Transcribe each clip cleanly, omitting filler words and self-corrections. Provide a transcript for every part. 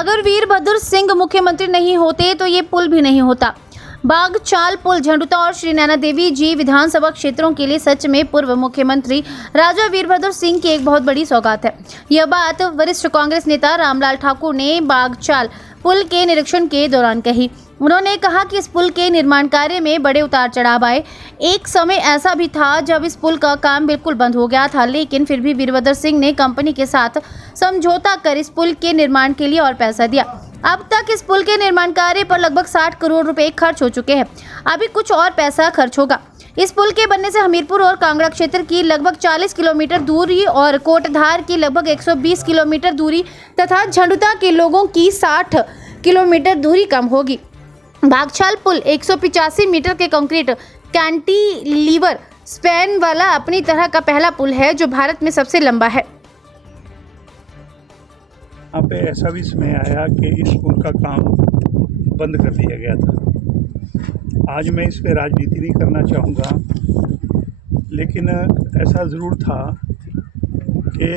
अगर वीरभद्र सिंह मुख्यमंत्री नहीं होते तो ये पुल भी नहीं होता। बागचाल पुल झंडुता और श्री नैना देवी जी विधानसभा क्षेत्रों के लिए सच में पूर्व मुख्यमंत्री राजा वीरभद्र सिंह की एक बहुत बड़ी सौगात है। यह बात वरिष्ठ कांग्रेस नेता रामलाल ठाकुर ने बागचाल पुल के निरीक्षण के दौरान कही। उन्होंने कहा कि इस पुल के निर्माण कार्य में बड़े उतार चढ़ाव आए। एक समय ऐसा भी था जब इस पुल का काम बिल्कुल बंद हो गया था, लेकिन फिर भी वीरभद्र सिंह ने कंपनी के साथ समझौता कर इस पुल के निर्माण के लिए और पैसा दिया। अब तक इस पुल के निर्माण कार्य पर लगभग 60 करोड़ रुपए खर्च हो चुके हैं। अभी कुछ और पैसा खर्च होगा। इस पुल के बनने से हमीरपुर और कांगड़ा क्षेत्र की लगभग 40 किलोमीटर दूरी और कोटधार की लगभग 120 किलोमीटर दूरी तथा झंडुता के लोगों की 60 किलोमीटर दूरी कम होगी। बागचाल पुल 185 मीटर के कंक्रीट कैंटिलीवर स्पैन वाला अपनी तरह का पहला पुल है जो भारत में सबसे लंबा है। यहाँ पे ऐसा भी समय आया कि इस पुल का काम बंद कर दिया गया था। आज मैं इस पे राजनीति नहीं करना चाहूँगा, लेकिन ऐसा ज़रूर था कि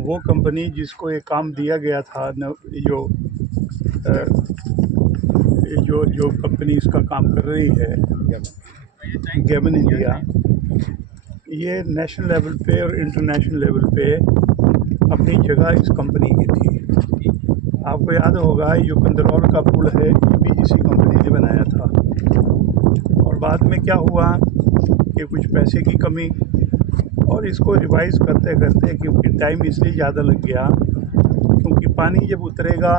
वो कंपनी जिसको ये काम दिया गया था, जो कंपनी इसका काम कर रही है, गेमन इंडिया, ये नेशनल लेवल पे और इंटरनेशनल लेवल पे अपनी जगह इस कंपनी की थी। आपको याद होगा ये कंदरौर का पुल है, ये भी इसी कंपनी ने बनाया था। और बाद में क्या हुआ कि कुछ पैसे की कमी और इसको रिवाइज़ करते करते, क्योंकि टाइम इसलिए ज़्यादा लग गया क्योंकि पानी जब उतरेगा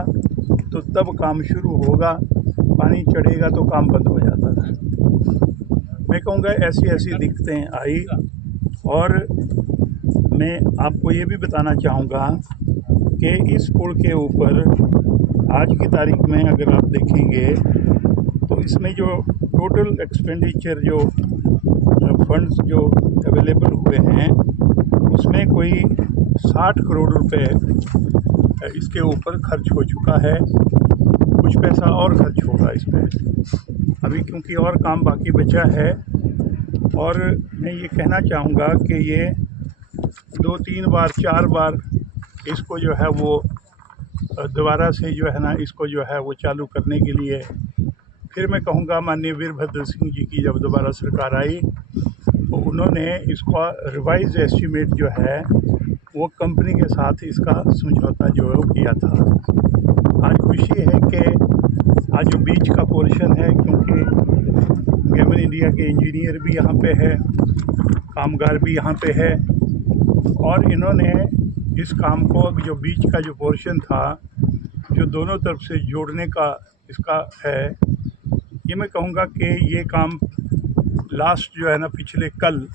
तो तब काम शुरू होगा, पानी चढ़ेगा तो काम बंद हो जाता था। मैं कहूँगा ऐसी ऐसी दिक्कतें आई। और मैं आपको ये भी बताना चाहूँगा कि इस पुल के ऊपर आज की तारीख में अगर आप देखेंगे तो इसमें जो टोटल एक्सपेंडिचर, जो फंड्स जो अवेलेबल हुए हैं, उसमें कोई 60 करोड़ रुपए इसके ऊपर खर्च हो चुका है। कुछ पैसा और खर्च होगा इसमें अभी, क्योंकि और काम बाकी बचा है। और मैं ये कहना चाहूँगा कि ये 2-3 बार 4 बार इसको जो है वो दोबारा से जो है ना, इसको जो है वो चालू करने के लिए फिर मैं कहूँगा माननीय वीरभद्र सिंह जी की जब दोबारा सरकार आई तो उन्होंने इसका रिवाइज एस्टीमेट जो है वो कंपनी के साथ इसका समझौता जो है वो किया था। आज खुशी है कि आज जो बीच का पोर्शन है, क्योंकि गेमन इंडिया के इंजीनियर भी यहाँ पे है, कामगार भी यहाँ पे है, और इन्होंने इस काम को जो बीच का जो पोर्शन था जो दोनों तरफ से जोड़ने का इसका है, ये मैं कहूँगा कि ये काम लास्ट जो है ना, पिछले कल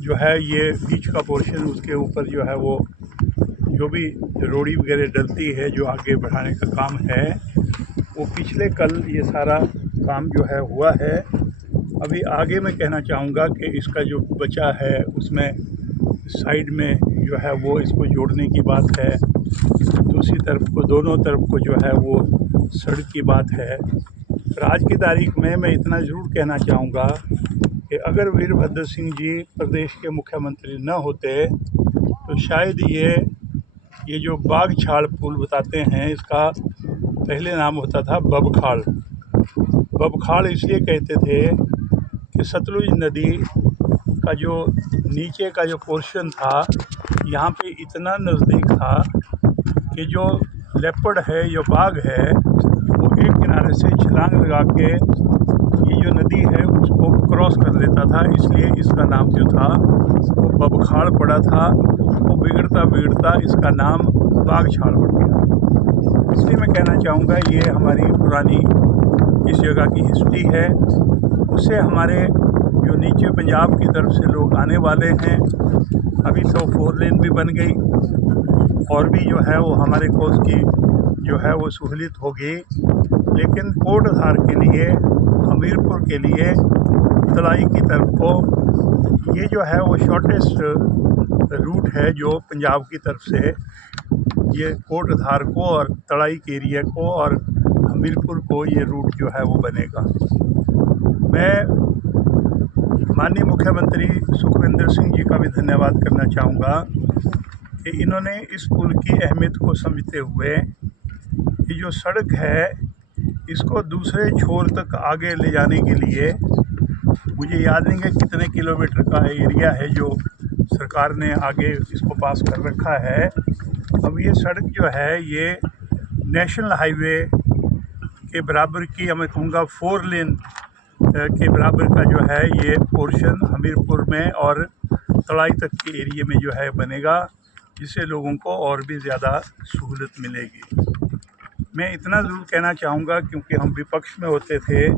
जो है ये बीच का पोर्शन, उसके ऊपर जो है वो जो भी रोड़ी वगैरह डलती है जो आगे बढ़ाने का काम है, वो पिछले कल ये सारा काम जो है हुआ है। अभी आगे मैं कहना चाहूँगा कि इसका जो बचा है उसमें साइड में जो है वो इसको जोड़ने की बात है, दूसरी तरफ को, दोनों तरफ को जो है वो सड़क की बात है। पर आज की तारीख में मैं इतना ज़रूर कहना चाहूँगा कि अगर वीरभद्र सिंह जी प्रदेश के मुख्यमंत्री न होते तो शायद ये जो बागछाड़ पुल बताते हैं, इसका पहले नाम होता था बबखाड़। बबखाड़ इसलिए कहते थे कि सतलुज नदी का जो नीचे का जो पोर्शन था, यहाँ पे इतना नज़दीक था कि जो लेपर्ड है, जो बाघ है, वो एक किनारे से छलांग लगा के ये जो नदी है उसको क्रॉस कर लेता था, इसलिए इसका नाम जो था वो बबखाड़ पड़ा था। वो बिगड़ता बिगड़ता इसका नाम बागछाड़ पड़ गया। इसलिए मैं कहना चाहूँगा ये हमारी पुरानी इस जगह की हिस्ट्री है। उससे हमारे जो नीचे पंजाब की तरफ से लोग आने वाले हैं, अभी तो 4 लेन भी बन गई और भी जो है वो हमारे कोस की जो है वो सहूलियत होगी। लेकिन कोटधार के लिए, हमीरपुर के लिए, तलाई की तरफ को ये जो है वो शॉर्टेस्ट रूट है जो पंजाब की तरफ से ये कोटधार को और तलाई के एरिया को और हमीरपुर को ये रूट जो है वो बनेगा। मैं माननीय मुख्यमंत्री सुखविंदर सिंह जी का भी धन्यवाद करना चाहूँगा कि इन्होंने इस पुल की अहमियत को समझते हुए ये जो सड़क है इसको दूसरे छोर तक आगे ले जाने के लिए मुझे याद नहीं है कितने किलोमीटर का एरिया है जो सरकार ने आगे इसको पास कर रखा है। अब ये सड़क जो है ये नेशनल हाईवे के बराबर की, मैं कहूँगा 4 लेन के बराबर का जो है ये पोर्शन हमीरपुर में और तड़ाई तक के एरिया में जो है बनेगा, जिससे लोगों को और भी ज़्यादा सहूलत मिलेगी। मैं इतना ज़रूर कहना चाहूँगा, क्योंकि हम विपक्ष में होते थे,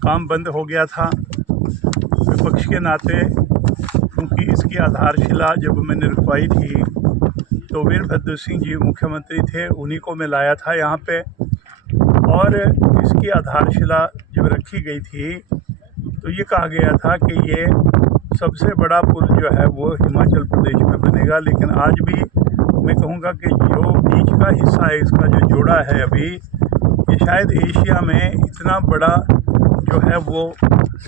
काम बंद हो गया था विपक्ष के नाते, क्योंकि इसकी आधारशिला जब मैंने रखवाई थी तो वीरभद्र सिंह जी मुख्यमंत्री थे, उन्हीं को मैं लाया था यहाँ पे। और इसकी आधारशिला जब रखी गई थी तो ये कहा गया था कि ये सबसे बड़ा पुल जो है वो हिमाचल प्रदेश में बनेगा। लेकिन आज भी मैं कहूँगा कि जो बीच का हिस्सा है इसका जो जोड़ा है अभी, ये शायद एशिया में इतना बड़ा जो है वो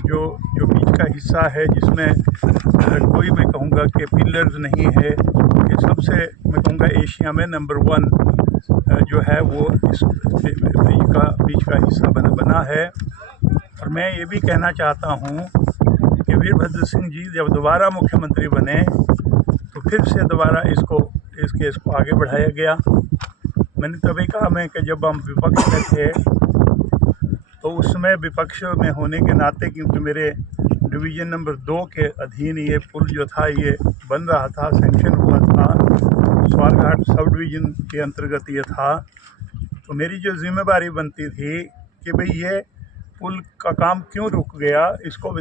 जो बीच का हिस्सा है जिसमें कोई मैं कहूँगा कि पिलर्स नहीं है, ये सबसे मैं कहूँगा एशिया में नंबर 1 जो है वो इस बीच का हिस्सा बना है। और मैं ये भी कहना चाहता हूँ कि वीरभद्र सिंह जी जब दोबारा मुख्यमंत्री बने तो फिर से दोबारा इस केस को आगे बढ़ाया गया। मैंने तभी कहा मैं कि जब हम विपक्ष में थे तो उसमें विपक्ष में होने के नाते, क्योंकि मेरे डिवीज़न नंबर 2 के अधीन ये पुल जो था ये बन रहा था, सेंक्शन हुआ था, स्वारघाट सब डिवीज़न के अंतर्गत ये था, तो मेरी जो जिम्मेदारी बनती थी कि भाई ये पुल का काम क्यों रुक गया, इसको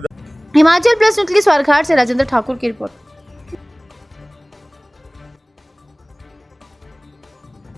हिमाचल प्लस न्यूज़ के लिए स्वारघाट से राजेंद्र ठाकुर की रिपोर्ट।